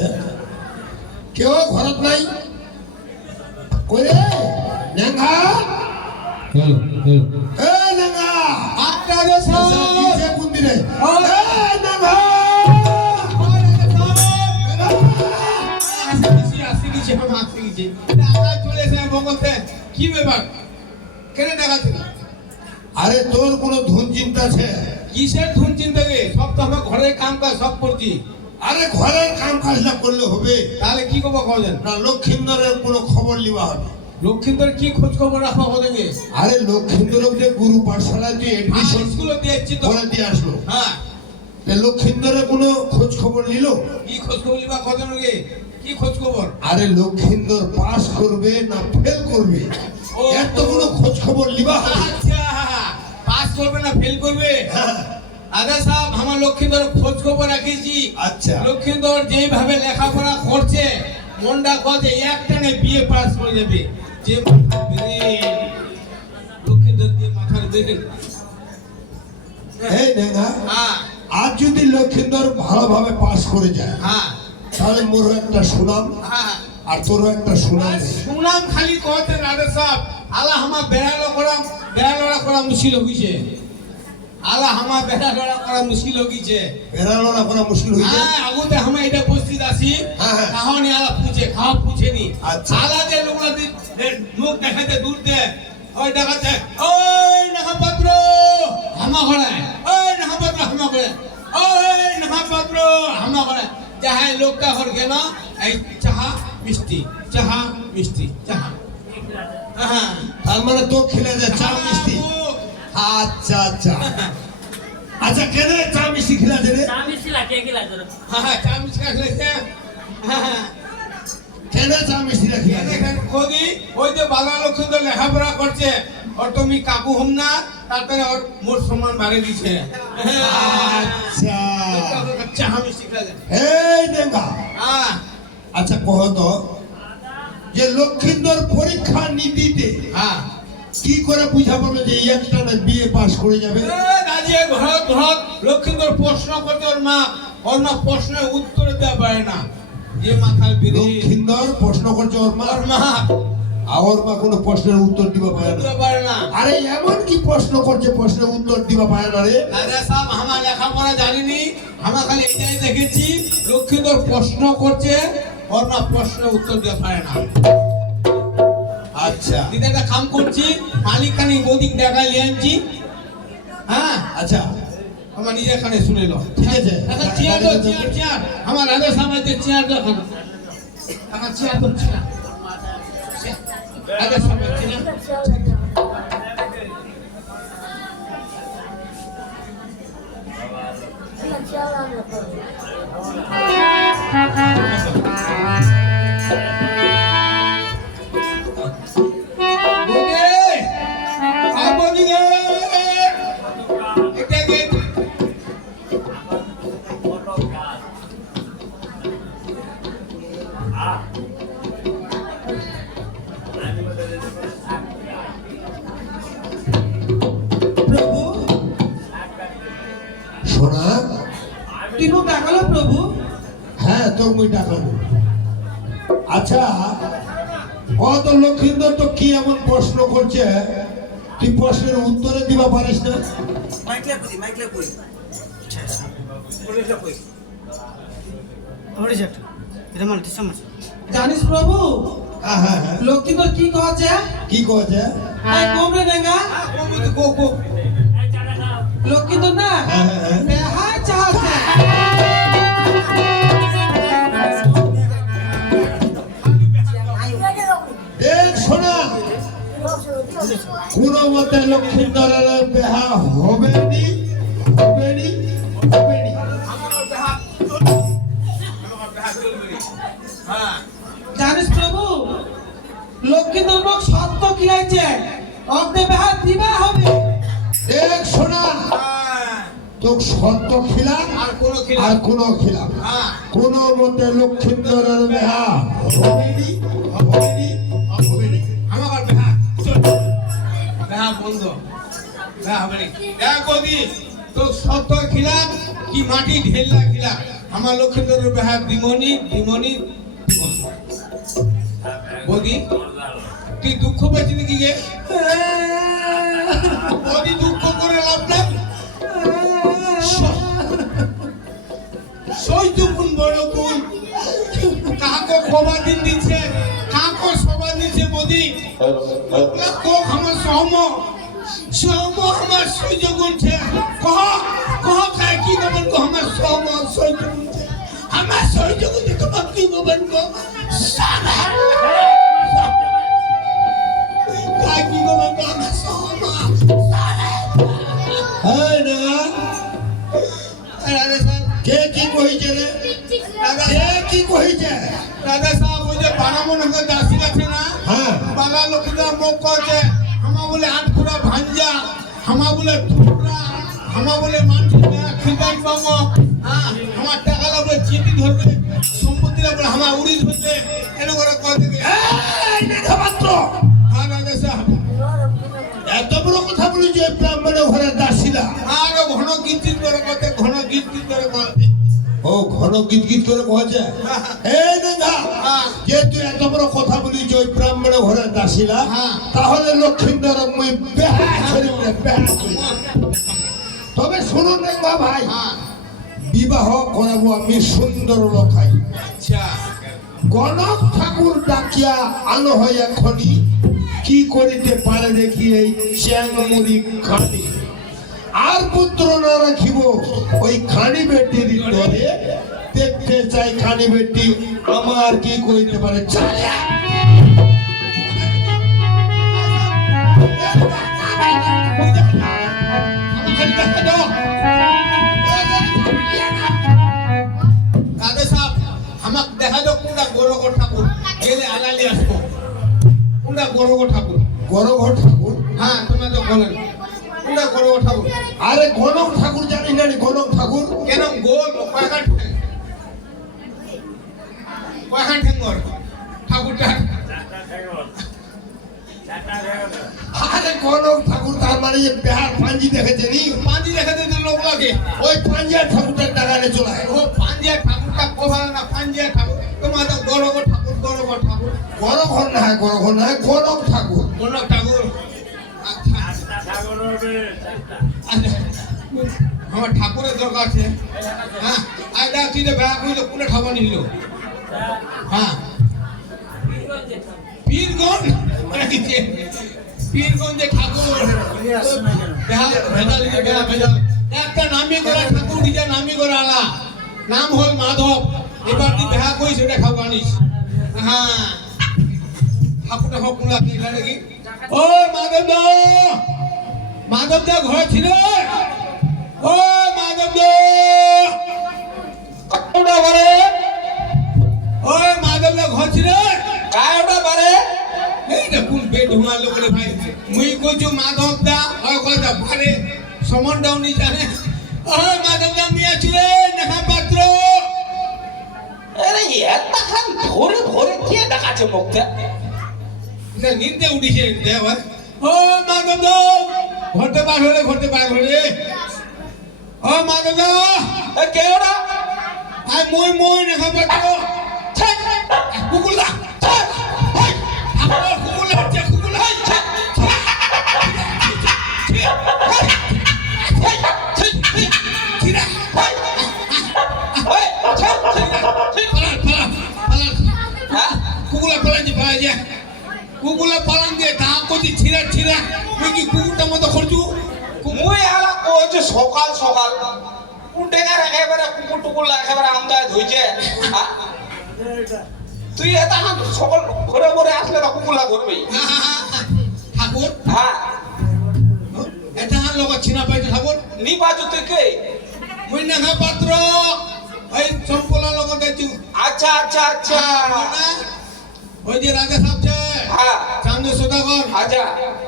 দে কেউ ঘরত নাই কইরে নেঙ্গা হ্যালো হ্যালো এ নেঙ্গা আপনারে সব নিচে কুন্দিরে এ নেঙ্গা আসি গেছে টাকা চলে এসে বলতে কি ব্যাপার কেন টাকা আরে তোর কোনো ধুন চিন্তা আছে কিসের ধুন চিন্তা রে সব তো আমার ঘরের কাম কাজ সব করছি আরে ঘরের কাম কাজটা করলে হবে তাহলে কি করবো খোঁজেন না লক্ষিন্দরের কোনো খবর লিবা হবে লক্ষ্মীন্দর কি খোঁজ খবর রাখা হবে গে আরে লক্ষিন্দরের যে গুরু পাঠশালায় যে এডমিশন স্কুলে দিয়েছি তো করে দিয়ে আসলো হ্যাঁ লক্ষিন্দরের কোনো খোঁজ খবর নিল কি খোঁজ খবর লিবা খোঁজেন গে কি খোঁজ খবর আরে লক্ষিন্দর পাস করবে না ফেল করবে ও, এত কোনো খোঁজ খবর লিবা হবে আচ্ছা পাস করবে না ফেল করবে হ্যাঁ, আদা সাহেব আমার লক্ষ্মীন্দর খোঁজ খবর রাখিছি আচ্ছা লক্ষ্মীন্দর যেইভাবে লেখাপড়া করছে মনটা কথা একটানে বিয়ে পাস করে যাবে যে লক্ষ্মীন্দর দিয়ে মাথার বেঁধে এই নেঙ্গা হ্যাঁ আজ যদি লক্ষিন্দর ভালোভাবে পাস করে যায় হ্যাঁ তাহলে মোরও একটা সুনাম হ্যাঁ আর তোরও একটা সুনাম সুনাম খালি कहते राधे साहब आला हमा बेड़ा करा मुश्किल हो गई आला हमा बेड़ा करा मुश्किल हो गई বেড়ানোটা করা মুশকিল হয়ে যায় हां आगुते हम এটা উপস্থিত আছি হ্যাঁ, হ্যাঁ। কাহনি আলা খাওয়া পুছে নি আচ্ছা। আলা যে লোকরা মুখ দেখাতে দূরতে ওই দেখাতে ওই নাহাপাত্র হামা করে ওই নাহাপাত্র হামা করে ওই নাহাপাত্র হামা করে যাহা লোকটা হর কেন এই চাহা মিষ্টি চাহা হ্যাঁ তার মানে তো খেলে যায় চা মিষ্টি আচ্ছা আচ্ছা আচ্ছা কেন চা মিষ্টি খেলা রে হ্যাঁ চা মিষ্টি খাইছে হ্যাঁ কেন চা মিষ্টি রাখি কোদি ওই যে বালা লক্ষ্মীন্দর লেখাপড়া করছে ওর তুমি কাকু হম না তারপরে ওর মোর সম্মান বাড়ে দিছে আচ্ছা চা মিষ্টি খাইছে এই নেঙ্গা হ্যাঁ আচ্ছা কহ তো যে লক্ষিন্দর পরীক্ষা নীতিতে হ্যাঁ কি করে বুঝা পাবে যে একটা না বিএ পাস করে যাবে দাঁড়িয়ে ঘর লক্ষ্মীন্দর প্রশ্ন করতে ওর মা প্রশ্নের উত্তর দেওয়া পারে না যে মাথার বিড়ি লক্ষিন্দর প্রশ্ন করছে ওর মা ওর মা আর মা কোনো প্রশ্নের উত্তর দিবা পারে না দিতে পারে না আরে এমন কি প্রশ্ন করছে প্রশ্নের উত্তর দিবা পারে না রে দাদা সাহেব আমার লেখাপড়া জানিনি আমরা খালি এটাই দেখেছি লক্ষ্মীন্দর প্রশ্ন করছে ওর মা প্রশ্নের উত্তর দিতে পারে না আচ্ছা দিদি একটা কাম করছি মালিকানি গদিক দেখা নিয়ে আনছি হ্যাঁ আচ্ছা আমার নিজের কানে শুনে লো ঠিক আছে একটা চেয়ার দাও চেয়ার আমার রাধা সাহেবের চেয়ার দাও আমার চেয়ার তো চেয়ার রাধা সাহেবের চেয়ার প্রভু সোনা টিপু ডাকালো প্রভু হ্যাঁ তোর মুই ডাকলাম আচ্ছা কত লক্ষিন্দর তো কি এমন প্রশ্ন করছে তুই প্রশ্নের উত্তরে দিবা পারিস না মাইকলে কই জানিস প্রভু হ্যাঁ হ্যাঁ হ্যাঁ লক্ষ্মীন্দর কি কহছে কি কছে এই কোমরে নেঙ্গা গো লক্ষ্মীন্দর না হ্যাঁ হ্যাঁ হ্যাঁ বেহা চাহছে দেখ সোনা কোন মতে লক্ষিন্দরের বেহা হবে নি হবে নি হবে নি হ্যাঁ জানিস প্রভু লক্ষ্মীন্দর মুখ সত্য খিলাইছে অগ্নে বেহা দিবা হবে দেখ সোনা তো সত্য খিলাম আর কোনো আর কোন খিলাম হ্যাঁ কোন মতে লক্ষিন্দরের বেহা হবে নি হবে নি হবে নি আমার বন্ধ হবে না গদি তো সত্য খিলা কি মাটি ঢেলা খিলা আমার লক্ষ্মীন্দরের বেহা দিমনি দিমনি বৌদি তুই দুঃখ পাচ্ছি নাকি গে বৌদি দুঃখ করে লাভ নাই সহ্য কোন বড় কোন কাকে খবর দিন দিচ্ছে কাকে সবার দিচ্ছে বৌদি কোক আমার সহম আমার সহ্য গুনছে কহ কহ খায় কি বলবেন কহ আমার সহম সহ্য গুনছে আমার সহ্য গুনছে তোমার কি বলবেন কহ খায় কি বলবেন কহ আমার সহম হ্যাঁ না রাধা সাহেব কে কি কইছে রে রাধা কে কি কইছে রাধা সাহেব ওই যে বানামন হয়ে দাসী আছে না হ্যাঁ বালা লোকটা মুখ করছে হামা বলে আটকুড়া ভাঞ্জা হামা বলে টুকরা হামা বলে মানুষ খিদাই পাবো আমার টাকা লাগবে চিঠি ধরবে সম্পত্তি লাগবে হামা উড়ি ধরবে এনে করে কর দেবে এই নেতা মাত্র হ্যাঁ রাধা সাহেব এত বড় কথা বলি যে ব্রাহ্মণের ঘরে দাসীরা আর ঘন গিনচিত করে করতে ঘন গিনচিত করে করতে ও ঘন গীত গীত করে বলছে এই নেতা যে তুই এত বড় কথা বলি যে ওই ব্রাহ্মণের ঘরে দাসীরা হ্যাঁ। তাহলে লক্ষ্মীন্দর মুই বেহা করি তবে শুনুন নেতা ভাই হ্যাঁ বিবাহ করাবো আমি সুন্দর লোকাই আচ্ছা গণক ঠাকুর ডাকিয়া আনো হয় এখনই কি করিতে পারে দেখি এই চ্যাংমুড়ি খানি আর পুত্র না রাখিব ওই খানি বেটির ধরে দেখতে চাই খানি বেটি আমার কি করিতে পারে চালিয়া রাধা সাহেব আমাক দেখা দাও কোনটা গরগর ঠাকুর গেলে আলালি আসবো কোনটা গরগর ঠাকুর গণঘর ঠাকুর হ্যাঁ তোমরা তো বলেন কোনটা গরগর ঠাকুর আরে গণক ঠাকুর জানি না গণক ঠাকুর কেন গোল কয়খান ঠ্যাং কয়খান ঠ্যাঙ্গর ঠাকুরটা আরে গণক ঠাকুর তার মানে যে বেহার পাঞ্জি দেখেছে নি পাঞ্জি দেখা দিতে লোক লাগে ওই পাঞ্জিয়া ঠাকুরটার টাকালে চলায় ও পাঞ্জিয়া ঠাকুরটা কোভাল না পাঞ্জিয়া ঠাকুর তোমার তো গরগর ঠাকুর গরগর ঠাকুর গণঘর না হয় গণঘর না হয় গণক ঠাকুর কোন ঠাকুর আচ্ছা আমার ঠাকুরের দরকার আছে হ্যাঁ আর তুই তো ব্যাগ হইলো কোন ঠাকুর নিল হ্যাঁ পীরগঞ্জ পীরগঞ্জে ঠাকুর ভেজাল একটা নামি করা ঠাকুর নিজে নামি করা আলা নাম হল মাধব এবার তুই বেহা কইস ওটা খাওয়া আনিস হ্যাঁ ঠাকুরটা হোক কোন লাগি নাকি ও মাধব দা মাধব দা ঘর ছিল ও মাধব দা কতটা বারে ও মাধব দা ঘর ছিল কায়টা বারে এই না কোন বেঢুয়া লোক রে ভাই মুই কইছো মাধব দা ওই কথা বারে সমন ডাউনি জানে ও মাধব দা মিয়া ছিল দেখা পাত্র আরে এটা খান ধরে ধরে কে দেখাচ্ছে মুখটা না নিন্দে উঠিছে দেওয়া ও মাধব দা ঘরতে বার হলে ও মাধব দা কে ওরা আই মই দেখা পাত্র কুকুলা আমার কুকুলা আছে কুকুলা কুকুলা পালান দিয়ে তা কতি ছিড়া তুই কি কুকুরটার মতো করছু মুই আলা কইছে সকাল সকাল কুটেগার একেবারে কুকুর টুকুর একেবারে আমদায় ধুইছে তুই এটা সকাল ঘরে ঘরে আসলে না কুকুলা করবে ঠাকুর হ্যাঁ এটা লোক চিনা পাইছে ঠাকুর নি বাজু তুই কে মুই নাগা পাত্র এই সম্পলা লোক দেখছু আচ্ছা আচ্ছা আচ্ছা ওই যে রাজা সাহেব হ্যাঁ চান্দ সদাগর আচ্ছা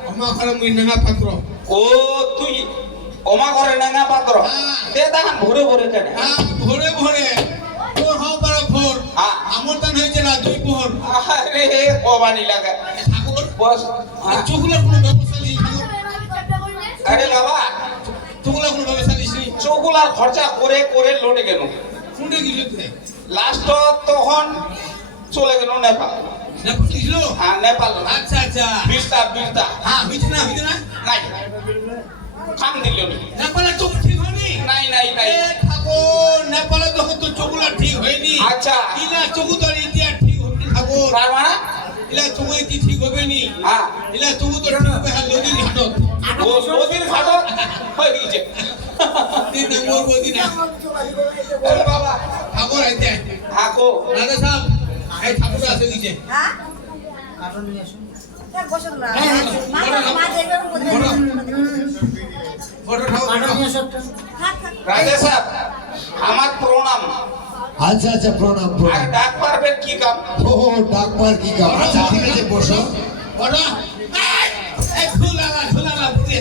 আমার ঘরে মুই নাগা পাত্র ও তুই ওমা ঘরে নেঙ্গা পাত্র হ্যাঁ। তে দেখান ভরে ভরে কেন ভোরে ভোরে তোর হও পারা ভোর হ্যাঁ। আমার তান হয়েছে না দুই ভোর আরে কবানি লাগে ঠাকুর বস আর চোখলার কোনো ব্যবস্থা নেই ঠাকুর আরে বাবা চোখলার কোনো ব্যবস্থা নেই চৌগুলার খরচা করে করে লোটে গেল কোনটা গিয়েছিল তুই লাস্ট তখন চলে গেল নেপাল। নেপাল গিয়েছিল হ্যাঁ নেপাল। আচ্ছা আচ্ছা বিরতা বিরতা হ্যাঁ হইছে না নাই কাম দিল নি। নেপালে চোখ ঠিক হয়নি নাই নাই নাই। এ ঠাকুর নেপালে যখন তো চোখগুলা ঠিক হয়নি আচ্ছা ইলা চোখ তো ইতিয়া ঠিক হবে ঠাকুর তার মানে ইলা চোখ ইতি ঠিক হবে নি হ্যাঁ ইলা চোখ তো ঠিক হবে হ্যাঁ নদীর ঘাটত ও নদীর ঘাট হয়ে গেছে। 3 নম্বর বদি না আরে বাবা ঠাকুর আইতে হ্যাঁ কো রাজা সাহেব এই ঠাকুর আসে দিছে হ্যাঁ বসুন না মা দেখবেন বড় ঠাকুর রাজা সাহেব আমার প্রণাম। আচ্ছা আচ্ছা প্রণাম আর প্রণাম। ডাক পারবেন কি কাম? ও ডাকবার কি কাম? আচ্ছা ঠিক আছে বসো। বড় এই ঝুলালা বুঝি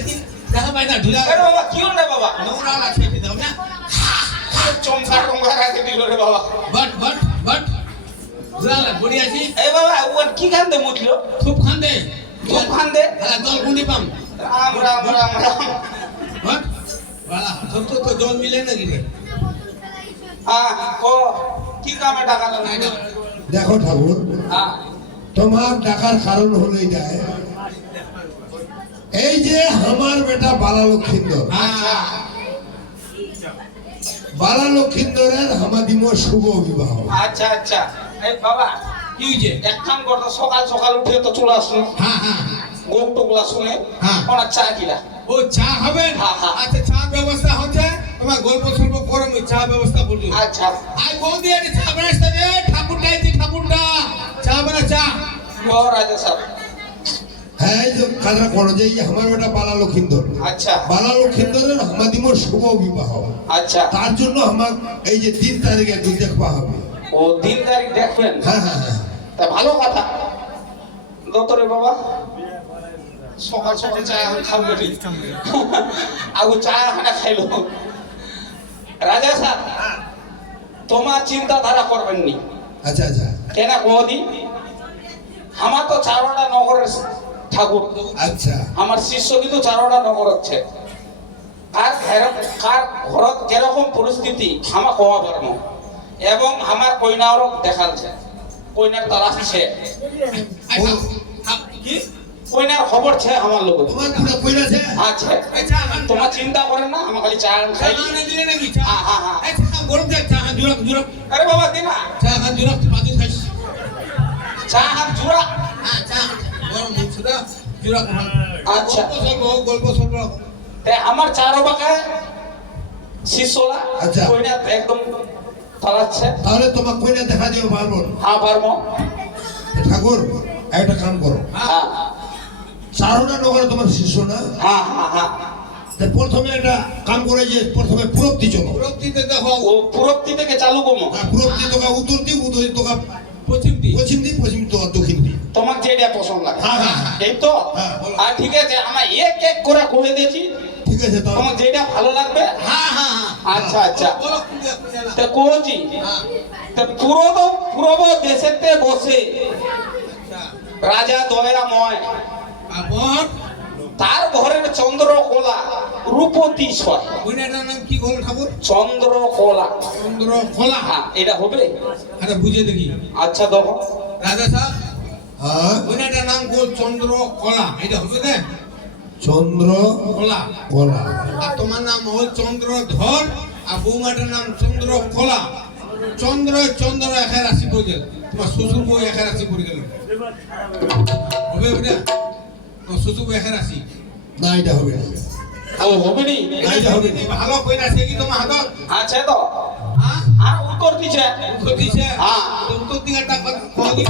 দেখা পাই না ঝুলালা আরে বাবা কি হল রে বাবা? নোংরা ছেড়ে দাও না চমকা টমকা রাখে দিল রে বাবা। বট ঝুলালা বড়ি আছি এই বাবা ওর কি কান্দে মুছলো? খুব খান্দে খুব কান্দে। হ্যাঁ জল কুন্ডি পাম রাম রাম রাম রাম। বট বালা তোর তো জল মিলে না গিরে হ্যাঁ কো কি কামে ডাকালো? দেখো ঠাকুর, হ্যাঁ তোমার ডাকার কারণ হলো এটাই, এই যে আমার বেটা বালা লক্ষিন্দর, আচ্ছা বালা লক্ষিন্দরের হামাদিম শুভ বিবাহ। আচ্ছা আচ্ছা। এই বাবা কি হইছে এক কাম করতো সকাল সকাল উঠে তো চলে আসুন হ্যাঁ গোপ টোকলা শুনে হ্যাঁ। ওনার চা কিলা। ও চা হবে হ্যাঁ, হ্যাঁ। আচ্ছা চা ব্যবস্থা হচ্ছে তোমার গল্প সল্প করো আমি চা ব্যবস্থা করছি আচ্ছা আই বৌদি আরে চা বানাইছ রে ঠাকুরটা ঠাকুরটা চা বানা চা ও রাজা সাহেব। হ্যাঁ এই যে কাজটা করো যে এই আমার বেটা বালা লক্ষিন্দর, আচ্ছা বালা লক্ষিন্দরের হামাদিম শুভ বিবাহ, আচ্ছা। তার জন্য আমার এই যে 3 তারিখে একটু দেখবা হবে। ও দিন তারিখ দেখবেন? হ্যাঁ হ্যাঁ হ্যাঁ তা ভালো কথা। দোতরে বাবা সকাল সকাল চা এখন খাবো রে। আগু চা খানা খাইলো। রাজা সাহেব তোমার চিন্তাধারা করবেন নি। আচ্ছা আচ্ছা কেনা কোদি আমার তো চারোটা নগরের ঠাকুর, আচ্ছা আমার শিষ্য কিন্তু চারোটা নগর হচ্ছে। আর কার ঘরত কিরকম পরিস্থিতি আমার কমা পারব এবং আমার কইনারও দেখালছে, কইনার তালাশ আছে, কি কইনার খবর ছে আমার লোক তোমার পুরো কইরাছে। আচ্ছা। এই চা খান তোমার চিন্তা করেন না, আমার খালি চা চা খাই। না দিলে নাকি চা হ্যাঁ, হ্যাঁ, হ্যাঁ। এই চা গরম দে চা খান জুরক আরে বাবা দিনা চা খান জুরক পাতি খাইস চা হাত জুড়া। হ্যাঁ চা গরম মুছদা জুরক আচ্ছা। গল্প সল্প তে আমার চারো বাঁকায় শিষ্যরা আচ্ছা। কইনা একদম তালাচ্ছে। তাহলে তোমার কইনা দেখা দিও পারবো না। হ্যাঁ পারবো। ঠাকুর একটা কাম করো, হ্যাঁ চারোটা নগরে তোমার শিষ্য না, হ্যাঁ হ্যাঁ হ্যাঁ। তা প্রথমে একটা কাম করে যে প্রথমে পুরব্দি চলো। প্রকৃতিতে দেখো ও পুরপ্তি থেকে চালু করবো। হ্যাঁ, পুরব্দি তোকা উত্তর দিক, উত্তর দিক তোকা পশ্চিম দিক পশ্চিম দিক, পশ্চিম তোকা দক্ষিণ দিক। তোমার যেটা পছন্দ লাগে। হ্যাঁ, হ্যাঁ, হ্যাঁ। এই তো হ্যাঁ। আর ঠিক আছে, আমরা এক এক করে করে দিয়েছি, ঠিক আছে তাহলে তোমার যেটা ভালো লাগবে। হ্যাঁ হ্যাঁ হ্যাঁ আচ্ছা আচ্ছা। বলো কোনটা না তে কোজি হ্যাঁ তে পুরব দেশেতে বসে রাজা দয়াময় আপন তার ঘরের চন্দ্র কোলা রূপতি ছয়। কইনাটার নাম কি বল ঠাকুর চন্দ্র কোলা। চন্দ্র খোলা হ্যাঁ এটা হবে। আরে বুঝে দেখি আচ্ছা দেখো রাজা সাহেব হ্যাঁ কইনাটার নাম গোল চন্দ্র কলা এটা হবে না চন্দ্র কলা কলা। আর তোমার নাম হল চন্দ্রধর আর বৌমাটার নাম চন্দ্র কলা। চন্দ্র একার রাশি পড়ে গেল, তোমার শ্বশুর বউ একার রাশি পড়ে গেল, হবে ওটা তোমার শ্বশুর বউ একার রাশি না এটা হবে না। ও হবে নি। না, এটা হবে না। ভালো কইরা সে কি তোমার হাতত আছে তো হ্যাঁ আর উত্তর দিছে। উত্তর দিছে হ্যাঁ। উত্তর দিকে কদি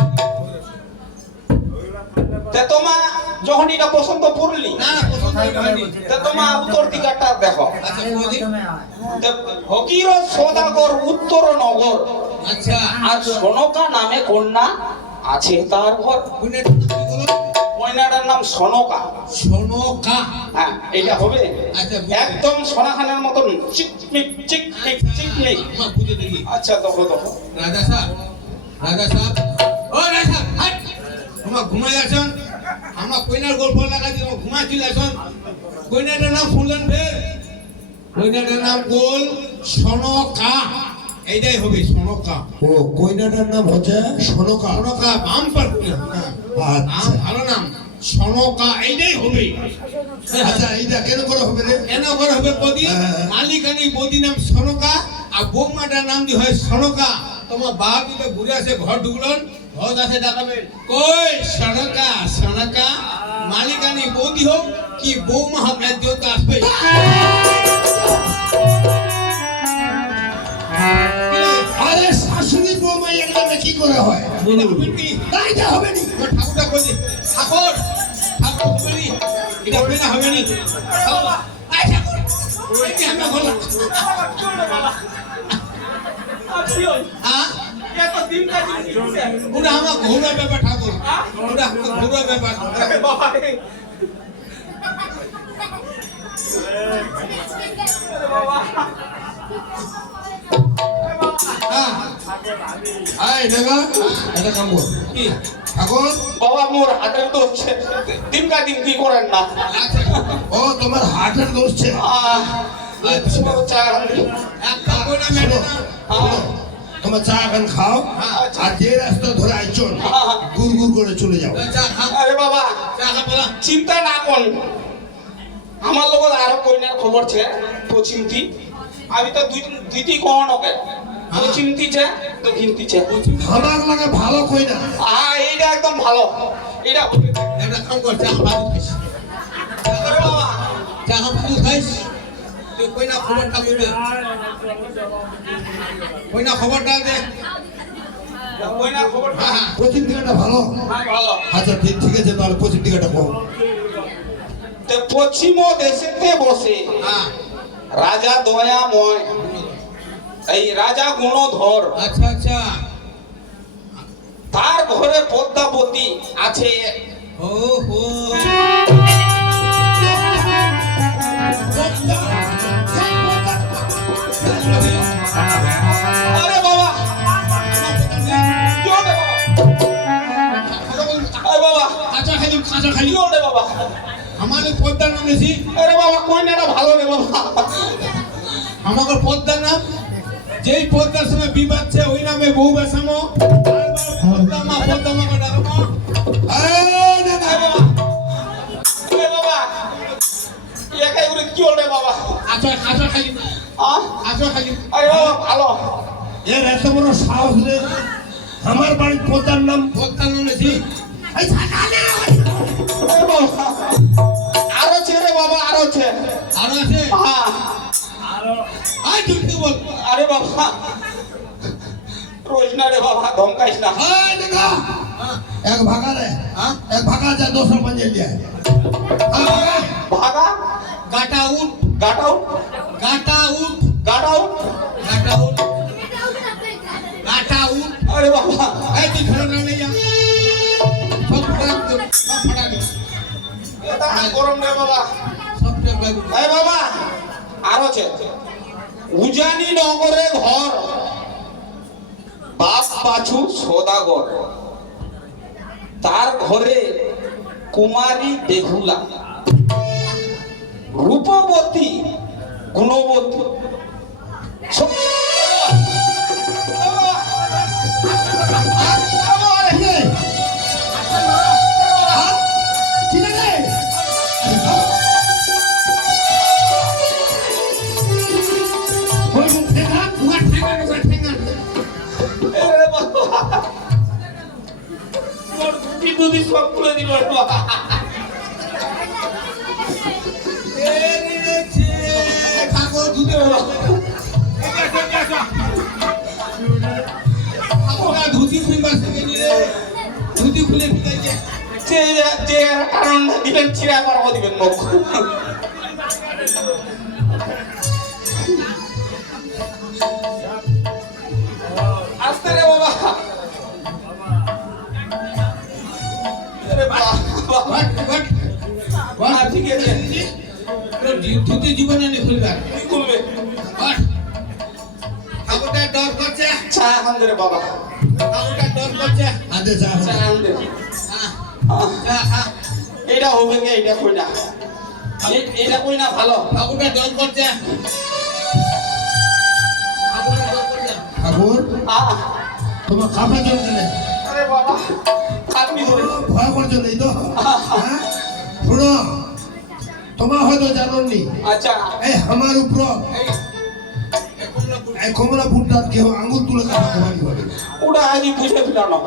তে তোমা যখন এটা পছন্দ পড়লি না না পছন্দ হয়নি তে তোমা উত্তর দিকটা দেখো। আচ্ছা কদি তে ফকির সদাগর উত্তর নগর আচ্ছা আর সনকা নামে কন্যা আছে তার ঘর। কইনাটার নাম কি বলো কন্যাটার নাম সনকা। সোনকা হ্যাঁ এটা হবে আচ্ছা, বুঝে। একদম সোনাখানের মতন চিকমিক চিকমিক চিকমিক। তোমার বুঝে দেখি আচ্ছা দেখো দেখো রাজা সাহেব ও রাজা সাহেব হাট তোমার ঘুমাই আছেন আমার কইনার গল্প লাগাই তোমার ঘুমাই চলে আসেন কইনাটার নাম শুনলেন ফের কইনাটার নাম গোল সনকা এইটাই হবে সনকা। ও কইনাটার নাম হচ্ছে সনকা। সনকা বাম্পার আচ্ছা ভালো নাম সনকা, এইটাই হবে। আচ্ছা এইটা কেন করে হবে রে? কেন করে হবে বদি? হ্যাঁ। মালিকানি বদি নাম সনকা আর বৌমাটার নাম দি হয় সনকা। তোমার বাপ দিকে ঘুরে আসে ঘর ঢুকলন, ঘর আসে ডাকাবে কই সনকা সনকা। মালিকানি বৌদি হোক কি বৌমা হোক একজন তো আসবে। আরে শাশুড়ি বৌমা এগুলো কি করে হয়? এটা হবে কি? না এটা হবে নি। ঠাকুরটা বলছে ঠাকুর ঠাকুর হবে নি, এটা হবে না হবে নি। আয় ঠাকুর এই যে আমরা বললাম হ্যাঁ ওটা আমার ঘোরা ব্যাপার ঠাকুর, ওটা আমার ঘোরা ব্যাপার। হ্যাঁ আয় দেখা এটা কাম কর। কি ঠাকুর বাবা মোর হাতের তো দিনকা দিন কি করেন না। আচ্ছা ও তোমার হার্টের দোষ ছে। চা খান। এক কাপ করে মেরে না। তোমার চা এখন খাও আর যে রাস্তা ধরে আইচন গুড় গুড় করে চলে যাও। চা খা আরে বাবা চা খা বলা চিন্তা না কর, আমার লগত আরো কইনার খবর ছে পশ্চিমতি। আমি তো দুইটি কোন ওকে পশ্চিমতি ছে তো কিনতি ছে। আমার লাগে ভালো কই না। এইটা একদম ভালো, এটা একটা কাম কর চা খা ভালো খাইস। আরে বাবা চা খা ভালো খাইস। তুই কই না খবরটা বলবে, কই না খবরটা দে। কইনার খবর হ্যাঁ হ্যাঁ পশ্চিম দিকটা ভালো। ভালো। আচ্ছা ঠিক আছে তাহলে পশ্চিম দিকটা কম। তো পশ্চিম দেশেতে বসে হ্যাঁ রাজা দয়াময়, এই রাজা গুণধর, আচ্ছা আচ্ছা তার ঘরে পদ্মাবতী আছে। ও হো আরে বাবা কি ওঠে বাবা? আরে বাবা কাঁচা খালি কাঁচা খালি কি ওঠে বাবা? আমাদের পদ্মার নাম রেছি, আরে বাবা কইনাটা ভালো রে বাবা। আমাদের পদ্মার নাম যেই পদ্মার সময় বিবাদছে ওই নামে বউ বেসামো পদ্মা মা করে ডাকবো। এই না না বাবা আরে বাবা একাই উড়ে কি ওঠে বাবা? কাঁচা কাঁচা খালি কাঁচা খালি আরে বাবা ভালো। এর এত বড় সাহস রে আমার বাড়ির পোতার নাম পদ্মার নাম রেছি। এই থাকা না। আরে বাবা আরো ছে রে বাবা আরো ছে। আরো আছে হ্যাঁ আয় তুই কি বল। আরে বাবা রোজ না রে বাবা ধমকাইস না। এই দেখা এক ভাগা রে হ্যাঁ এক ভাগা যা 200 পাঁচে লিয়া। ভাগা গাটা উঠ গাটাও গাটা উঠ গাটাও। গাটা উঠ গাটা উঠ। আরে বাবা এই তুই খেলো না নিয়ে যা সব ফাটা দি এটা গরম রে বাবা। সব টাকা দি এই বাবা আরো ছে উজানি নগরে ঘর, বাপ বাছু সদাগর, তার ঘরে কুমারী বেহুলা, রূপবতী গুণবতী। ঠিক আছে ওই দেখা উহার ঠেঙ্গা উহার ঠেঙ্গা দুদি সব তুলে দিল বাবা। ঠাকুর দুধে ধুতি খুলবার সঙ্গে নিলে ধুতি খুলে ফিরেছে। যে কারণ দিবেন ছিঁড়া মারবো দিবেন মুখ। আসতে রে বাবা। আরে বাবা ঠিক আছে ধুতি জীবনে নিয়ে খুলবার কি করবে? ঠাকুরটা ডর করছে, চা খান রে বাবা। ঠাকুরটা ডর করছে। আদে যা চা খান দে। এটা হবে কে? এটা কই না, এটা কই না ভালো। ঠাকুরটা ডর করছে, ঠাকুরটা ডর করছে। ঠাকুর আহ, তোমার কাপড় জন্য নেই আরে বাবা কাটবি ধরে ভয় করছো নেই তো হ্যাঁ? শুনো তোমার হয়তো জানোনি আচ্ছা এই আমার উপর এই কমলা ফুটটা কেউ আঙুল তুলে কাটা তোমার হবে ওটা আজই বুঝে ফেলানো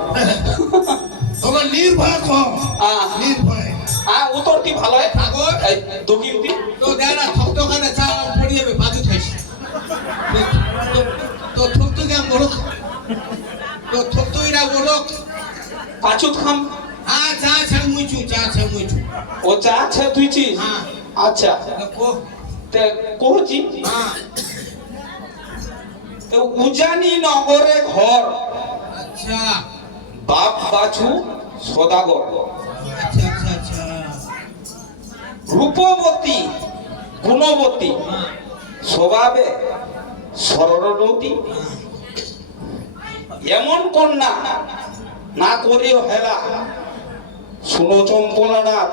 তোমার নির্ভয় কম আহ, নির্ভয় হ্যাঁ উত্তরটি ভালো হয় ঠাকুর এই দক্ষিণটি তো দেয় না থকথকানে চা পড়ে যাবে বাজু খাইস তো থকতো কেমন বলো তো থকতো এরা বলো পাঁচুত খাম হ্যাঁ চা ছা মুইছু ও চা আছে তুই চিস হ্যাঁ আচ্ছা কো তে কোচি হ্যাঁ তো উজানি নগরে ঘর আচ্ছা বাপ বাছু সদাগর আচ্ছা আচ্ছা আচ্ছা রূপবতী গুণবতী হ্যাঁ স্বভাবে সরলবতী এমন কন্যা না করেও হেলা শুনো চম্পলানাথ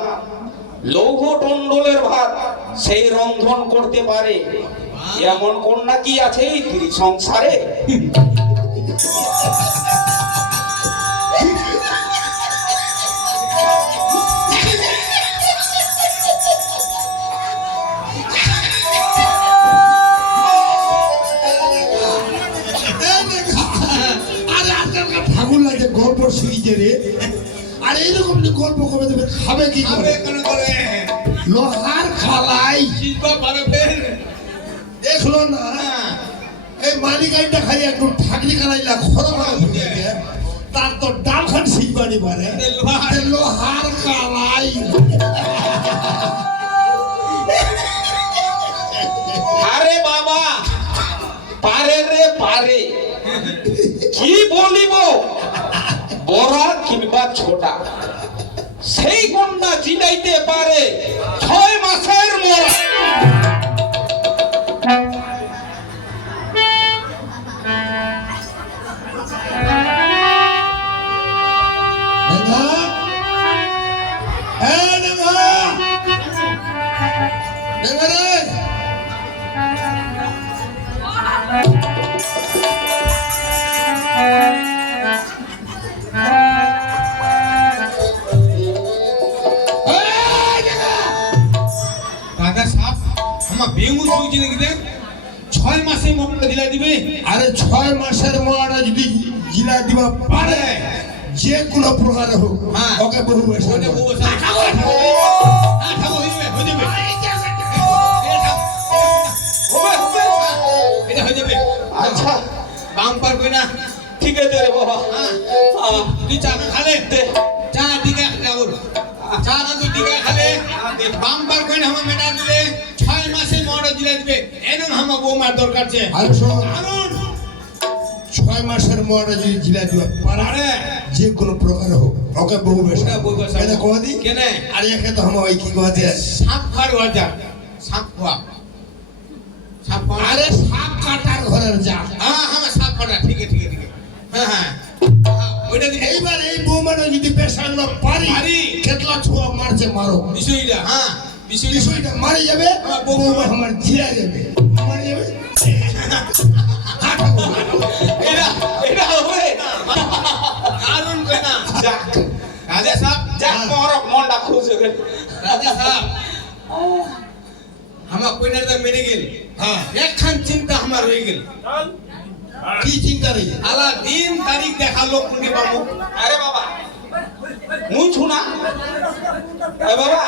লৌহ টন্ডলের ভাত সেই রন্ধন করতে পারে এমন কন্যা কি আছে এই সংসারে আরে আজকালকার ঠাকুর লাগে গল্প শিখিছে রে আর এইরকম গল্প কবে দেবে খাবে কি করে আবে কেন করে লোহার খালাই শিল্পা পারে ফের দেখলো না এই মালিকাইটা খাই একটু ঠাকরি খালাইলা খরা মারা হয়ে তার তো ডাল খান শিখবানি পারে লোহার কালাই আরে বাবা পারে রে পারে কি বলিব বড়া কিংবা ছোটা সেই কন্যা জিনাইতে পারে 6 মাসের মোড়া নেঙ্গা এ নেঙ্গা নেঙ্গা রে দাদা সাহেব আমার বেমু সুজি নাকি দেখ 6 মাসে মোটা দিলা দিবে আরে 6 মাসের মোড়া যদি জিলা দিবা পারে যে কোনো প্রকার হোক হ্যাঁ। ওকে বহু বয়স ওটা বউ সাহেব হ্যাঁ ঠাকুর হয়ে যাবে হবে হবে এটা হয়ে যাবে আচ্ছা বাম পার কই না ঠিক আছে রে বাবা হ্যাঁ আহ, তুই চা খালে দে। চা দিকে খাবো চা না তুই দিকে খালে বাম পার কই না আমার মেটা দিলে 6 মাসে মোটা দিলা দিবে এরকম আমার বউ মার দরকার আছে আর শোন আরুন 6 মাসের মোড়া যদি জিলা দিবা পারে আরে যে কোনো প্রকার হোক ওকে বহু বয়স ওটা বহু বয়স। এটা কহ দি কেনে আরে একে তো আমার ওই কি কহছে সাপ খাওয়ার বাজার সাপ খাওয়া সাপ খাওয়া আরে সাপ কাটার ঘরের যা হ্যাঁ হ্যাঁ সাপ কাটা ঠিক আছে ঠিক আছে ঠিক আছে হ্যাঁ হ্যাঁ ওইটা দিকে এইবার এই বৌমাটা যদি পেশান না পারি পারি। কেতলা ছোয়া মারছে মারো বিষয়টা হ্যাঁ বিষয়টা বিষয়টা মারি যাবে আমার বৌমা আমার জিরা যাবে মারি যাবে এটা এটা হবে আরুন কই না যাক রাজা সাহেব যাক মোর মনটা খুশ হয়ে গেল রাজা সাহেব আমার কইনার দা মেরে গেল হ্যাঁ একখান চিন্তা আমার হয়ে গেল কি চিন্তা নেই আলা দিন তারিখ দেখালো কোনটি বাবু আরে বাবা মুই ছুনা এ বাবা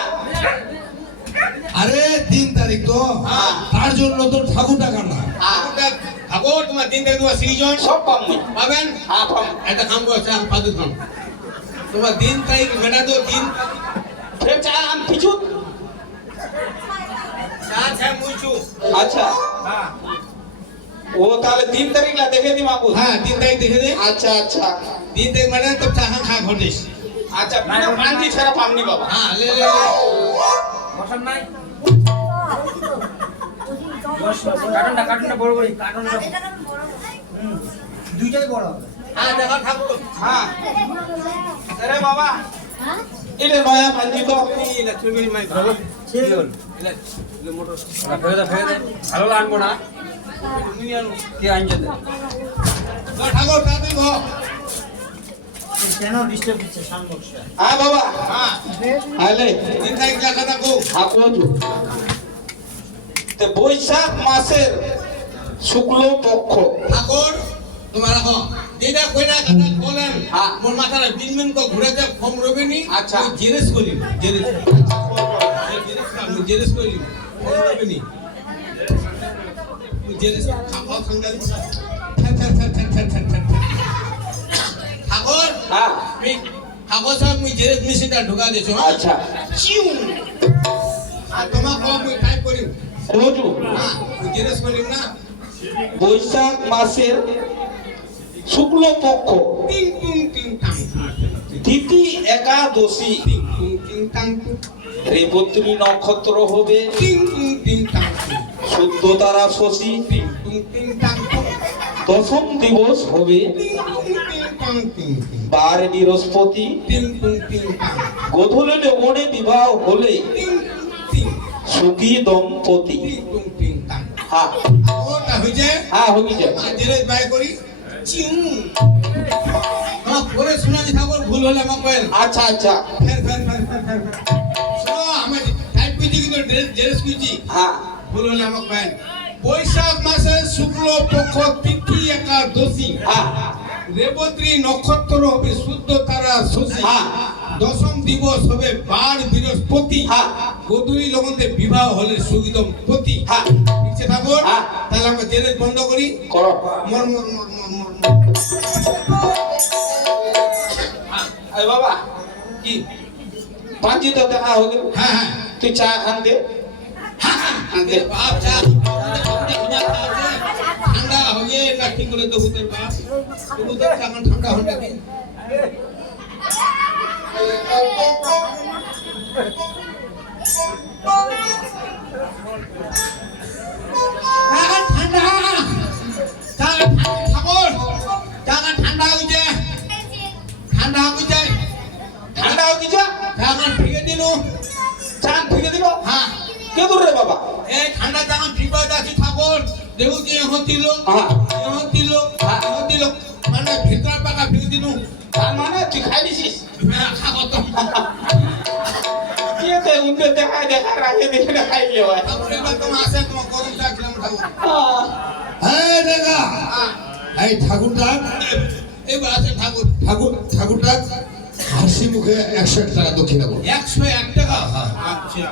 আরে 3 তারিখ তো হ্যাঁ। তার জন্য তো ঠাকুর টাকা না ঠাকুর তোমার দিন তারিখ তোমার সিজন সব পাম মুই পাবেন হ্যাঁ পাম একটা কাম করছে আমি পাদু কাম তোমার দিন তারিখ মেটা দো দিন ফের চা আম পিছু আচ্ছা মুইছু আচ্ছা হ্যাঁ ও তাহলে 3 তারিখ লা দেখে দি বাবু হ্যাঁ দিন তারিখ দেখে দে আচ্ছা আচ্ছা দিন তারিখ মানে তো চা খা ঘটিস আচ্ছা বিনা পাঞ্জি ছাড়া পামনি বাবা হ্যাঁ লে লে কার্টুনটা বড় বড় কার্টুনটা দুইটাই বড় হবে হ্যাঁ দেখো ঠাকুর হ্যাঁ আরে বাবা এটা নয়া পাঞ্জি তো ভালো লাগবো না কে আনছে ঠাকুর তাড়াতাড়ি ঘর কেন ডিস্টার্ব করছে সাউন্ড বক্সটা? হ্যাঁ বাবা হ্যাঁ আলে তিন তারিখ লেখা থাকো হাকুজু তে বৈশাখ মাসের শুক্ল পক্ষ ঠাকুর তোমার রাখো যেটা কইনা কথা বলেন হ্যাঁ। মোর মাথাটা বিনবিন করে ঘুরেতে ফর্ম রবেনি আচ্ছা। জেরেস করি জেরেস জেরেস করি ফর্ম রবেনি জেরেস খাওয়া খাঙ্গাল ঠাকুর হ্যাঁ ঠাকুর সাহেব মুই জেরেস মেশিনটা ঢুকা দিছো আচ্ছা চিউ আর তোমার কম মুই টাইপ করি রোজু হ্যাঁ মুই জেরেস করি না বৈশাখ মাসের শুক্ল পক্ষ টিং টুং টিং টাং তিথি একাদশী টিং টুং টিং টাং রেবতী নক্ষত্র হবে টিং টুং টিং টাং শুদ্ধ তারা শশী টিং টুং টিং টাং দশম দিবস হবে টিং টুং টিং টাং টিং বার বৃহস্পতি টিং টুং টিং টাং গোধূলি লগনে বিবাহ হলে টিং টিং সুখী দম্পতি টিং টুং টিং টাং হ্যাঁ ওটা হইছে হ্যাঁ হয়ে যায় জেরেস বাই করি চিউ আমার পরে শোনালি ঠাকুর ভুল হলে আমাকে কয়েন আচ্ছা আচ্ছা ফের শোনো আমি টাইপ কইছি কিন্তু জেরেস কইছি হ্যাঁ ভুল হলে আমাকে কয়েন বৈশাখ মাসের শুক্ল পক্ষ তিথি একাদশী হ্যাঁ রেবতী নক্ষত্র হবে শুদ্ধ তারা শশী হ্যাঁ। দশম দিবস হবে বার বৃহস্পতি হ্যাঁ। গোধূলি লগনে বিবাহ হলে সুগীতম পতি হ্যাঁ ঠিক ঠাকুর হ্যাঁ। তাহলে আমরা জেরেস বন্ধ করি করো মর মর মর মর মর আরে বাবা কি পাঁচি তো দেখা হয়ে গেল হ্যাঁ হ্যাঁ তুই চা খান দে খান দে बाप जा ठंडा हो गए ना ठीक करे तो उधर बाप तो उधर का ठंडा होने के ठंडा ঠাকুর জানা ঠান্ডা হয়ে যায় ঠান্ডা হয়ে যায় ঠান্ডা হয়ে গেছে জানা ঠিক দিলো চান ঠিক দিল হ্যাঁ কে দূর রে বাবা এই ঠান্ডা জানা ঠিক আছে ঠাকুর দেখো কি এখন দিল হ্যাঁ এখন দিল মানে ভিতর পাকা ফিরে দিনু তার মানে তুই খাই দিছিস খাবত কি আছে উনকে দেখা দেখা রাখে দেখে খাই লে ভাই এবার তোমার আসে তোমার গরম চা খেলাম ঠাকুর হ্যাঁ দেখা এই ঠাকুরটা এবার আসে ঠাকুর ঠাকুরটা হাসি মুখে 101 টাকা দক্ষিণা করো 101 টাকা আচ্ছা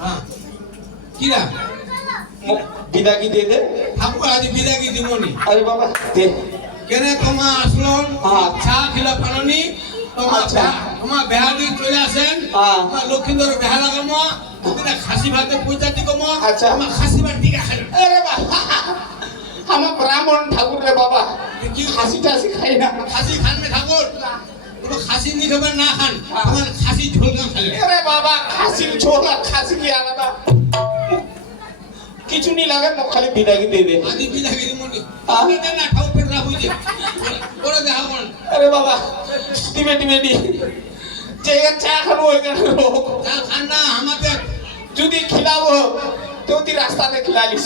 হ্যাঁ কিরা বিদাগি দে দে ঠাকুর আজ বিদায় দিবনি আরে বাবা দে কেন তোমার আসলো হ্যাঁ। চা খেলা পানি তোমার আচ্ছা। তোমার বেহা দিন চলে আসেন হ্যাঁ। তোমার লক্ষ্মীন্দর বেহা লাগামো তুমি খাসি ভাতে পয়সা দিকো আচ্ছা। তোমার খাসি ভাত টিকা খাই আরে বাবা আমার ব্রাহ্মণ ঠাকুর রে বাবা কি হাসি টাসি খাই না খাসি খান না ঠাকুর তোমার খাসি নি খাবেন না খান তোমার খাসি ঝোল গান খালে আরে বাবা খাসির ঝোল আর খাসি কি আলাদা কিছু নি লাগে মোক খালি বিদাগি দে দে আদি বিদায় দিমনি হ্যাঁ। আমি না ঠাকুর পেট রাখু যে করে দেখা কোন আরে বাবা টিমে টিমে দি যে চা খাবো ওইখানে রোক চা খান না আমাদের যদি খিলাবো তো তুই রাস্তাতে খিলালিস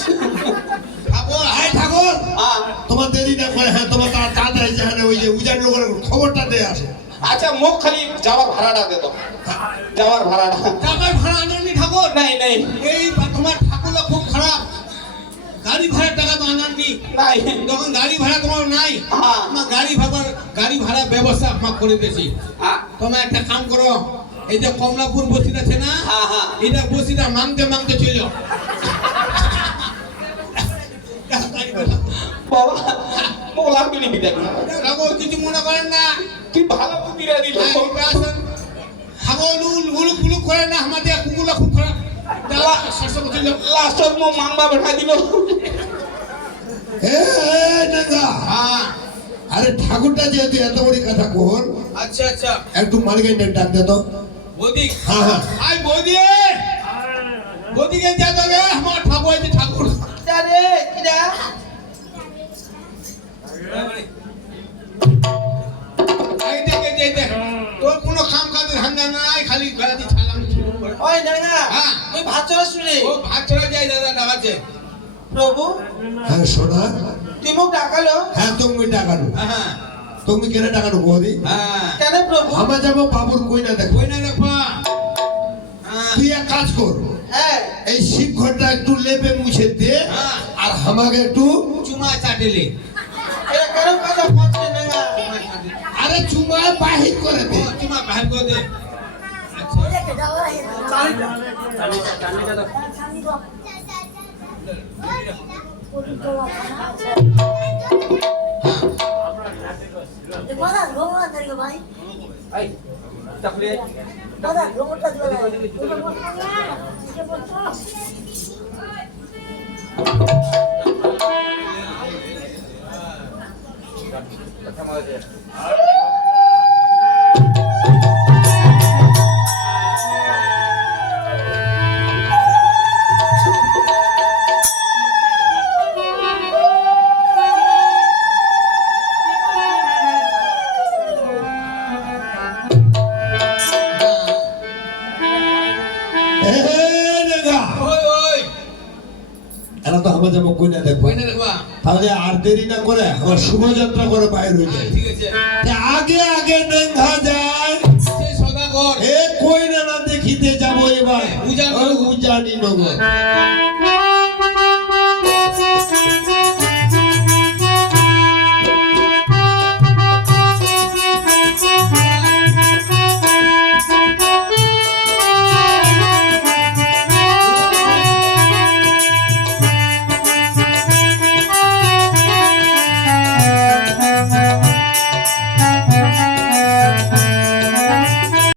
ঠাকুর এই ঠাকুর হ্যাঁ তোমার দেরি না করে হ্যাঁ তোমার তাড়াতাড়ি যেখানে ওই যে উজান লোকের খবরটা দিয়ে আসে আচ্ছা মোক খালি যাওয়ার ভাড়াটা দে তো যাওয়ার ভাড়াটা টাকার ভাড়া আনেননি ঠাকুর নাই নাই এই তোমার ঠাকুরটা খুব খারাপ গাড়ি ভাড়া টাকা তো আনাননি নাই যখন গাড়ি ভাড়া তোমার নাই হ্যাঁ। আমার গাড়ি ভাড়া ব্যবস্থা আমার করে দিয়েছি হ্যাঁ তোমরা একটা কাম করো এই যে কমলাপুর বসির আছে না হ্যাঁ, হ্যাঁ। এটা বসিটা মাংতে মাংতে চলে যাও বাবা মোক লাগবে নি বিদাগি ঠাকুর কিছু মনে করেন না তুই ভালো বুদ্ধিরা দিল ঠাকুর উলুক উলুক করে না আমাদের কুকুলা খুব খারাপ লাস্টত মোক মাংবা বেঠা দিল এ নেগা হ্যাঁ আরে ঠাকুরটা যেহেতু এত বড় কথা কোন আচ্ছা আচ্ছা একটু মালিকের ডাক দে তো বৌদি হ্যাঁ হ্যাঁ আই বৌদি বৌদিকে যা দেবে আমার ঠাকুর আছে ঠাকুর আরে কিরা এই দেখে যেতে তোর কোনো কাম কাজের ধান্দা নাই খালি গাড়ি ছালাম শুরু করে ওই না হ্যাঁ। তুই ভাত চলা শুনে ও ভাত চলে যায় দাদা ডাকাচ্ছে প্রভু হ্যাঁ সোনা, তুই মোক ডাকালো হ্যাঁ তুমি ডাকানো, হ্যাঁ তুমি কেন ডাকানো বৌদি? হ্যাঁ কেন প্রভু? আমরা যাবো বাবুর কইনা দেখো। কই না দেখবা হ্যাঁ তুই এক কাজ কর, হ্যাঁ এই শিব ঘরটা একটু লেপে মুছে দে, হ্যাঁ। আর আমাকে একটু, চুমা চাটেলে এটা কেন কথা বলছে না? আরে চুমা বাহির করে দে। চুমা বাহির করে দে এ নেগা, ওই ওই এরা তো আমরা যাবো কইনা দেখবো। কই না দেখবা তাহলে আর দেরি না করে আমার শুভযাত্রা করে বাইর হয়ে যায়। ঠিক আছে আগে আগে নেঙ্গা যায়, সেই সদাগর এ কইনা না দেখিতে যাবো এবার উজানি নগর। উজানি নগর।